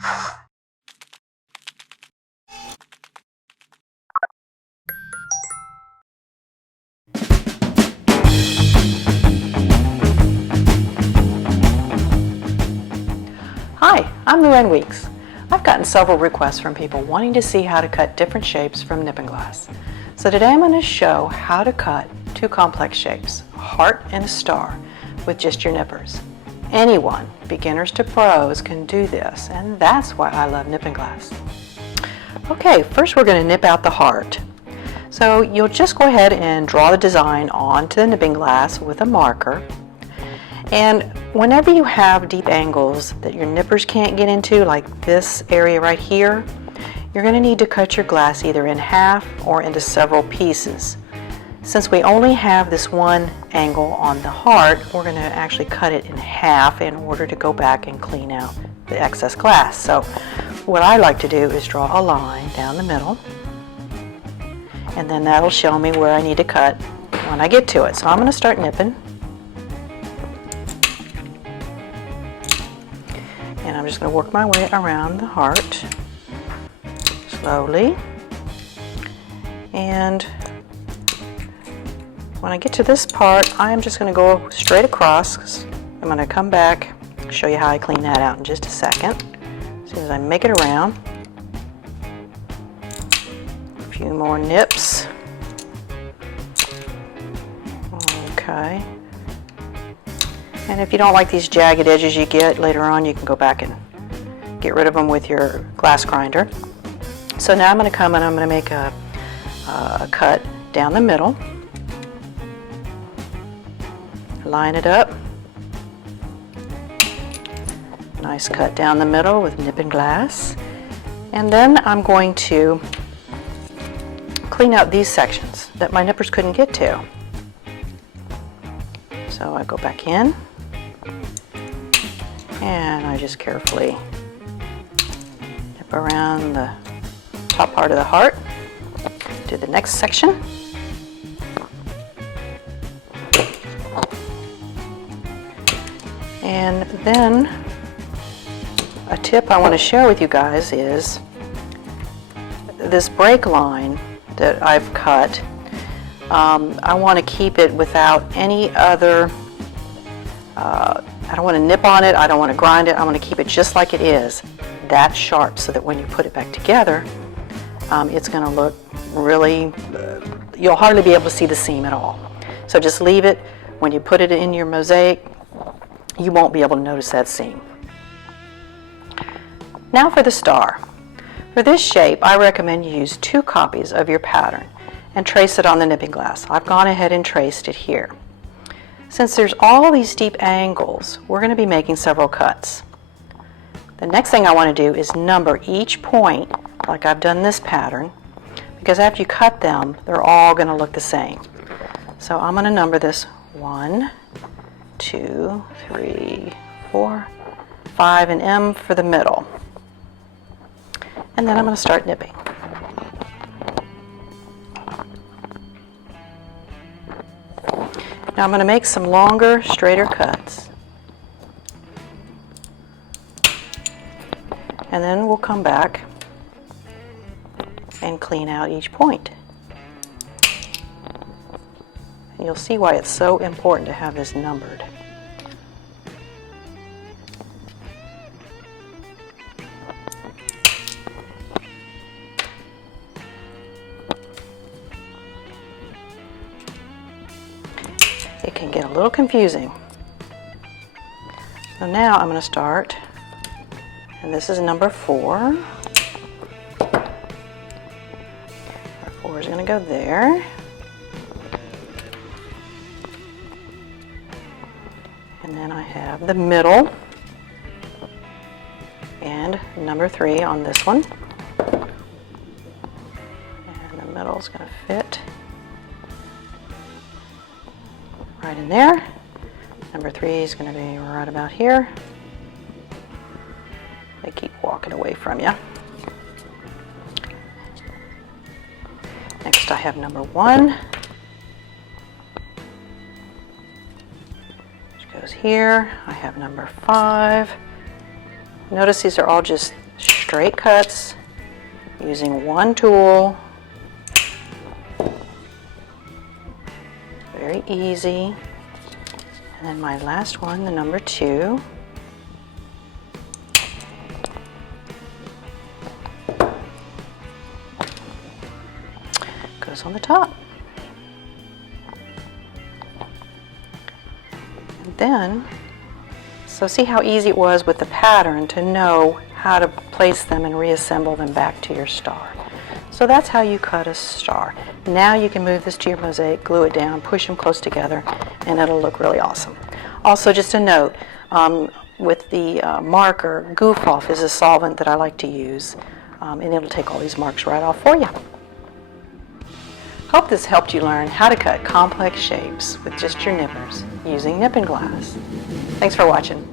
Hi, I'm Luann Weeks. I've gotten several requests from people wanting to see how to cut different shapes from nipping glass. So today I'm going to show how to cut two complex shapes, a heart and a star, with just your nippers. Anyone, beginners to pros, can do this, and that's why I love nipping glass. Okay, first we're going to nip out the heart. So you'll just go ahead and draw the design onto the nipping glass with a marker. And whenever you have deep angles that your nippers can't get into, like this area right here, you're going to need to cut your glass either in half or into several pieces. Since we only have this one angle on the heart, we're going to actually cut it in half in order to go back and clean out the excess glass. So what I like to do is draw a line down the middle, and then that'll show me where I need to cut when I get to it. So I'm going to start nipping. And I'm just going to work my way around the heart slowly. And when I get to this part, I'm just going to go straight across. I'm going to come back, show you how I clean that out in just a second. As soon as I make it around, a few more nips. Okay. And if you don't like these jagged edges you get later on, you can go back and get rid of them with your glass grinder. So now I'm going to come and I'm going to make a cut down the middle. Line it up. Nice cut down the middle with nipping glass. And then I'm going to clean out these sections that my nippers couldn't get to. So I go back in. And I just carefully nip around the top part of the heart to the next section. And then a tip I want to share with you guys is this break line that I've cut. I want to keep it without any other I don't want to nip on it, I don't want to grind it, I want to keep it just like it is, that sharp, so that when you put it back together, it's going to look really, you'll hardly be able to see the seam at all. So just leave it. When you put it in your mosaic, you won't be able to notice that seam. Now for the star. For this shape, I recommend you use 2 copies of your pattern and trace it on the nipping glass. I've gone ahead and traced it here. Since there's all these deep angles, we're going to be making several cuts. The next thing I want to do is number each point like I've done this pattern, because after you cut them, they're all going to look the same. So I'm going to number this 1, 2, 3, 4, 5, and M for the middle. And then I'm going to start nipping. Now I'm going to make some longer, straighter cuts. And then we'll come back and clean out each point. And you'll see why it's so important to have this numbered. It can get a little confusing. So now I'm going to start, and this is number 4. Number 4 is going to go there. And then I have the middle and number 3 on this one. And the middle is going to fit right in there. Number 3 is going to be right about here. They keep walking away from you. Next I have number 1, which goes here. I have number 5. Notice these are all just straight cuts using one tool. Very easy. And then my last one, the number 2. Goes on the top. And then, so see how easy it was with the pattern to know how to place them and reassemble them back to your star. So that's how you cut a star. Now you can move this to your mosaic, glue it down, push them close together, and it'll look really awesome. Also, just a note, with the marker, Goof Off is a solvent that I like to use, and it'll take all these marks right off for you. Hope this helped you learn how to cut complex shapes with just your nippers using nipping glass. Thanks for watching.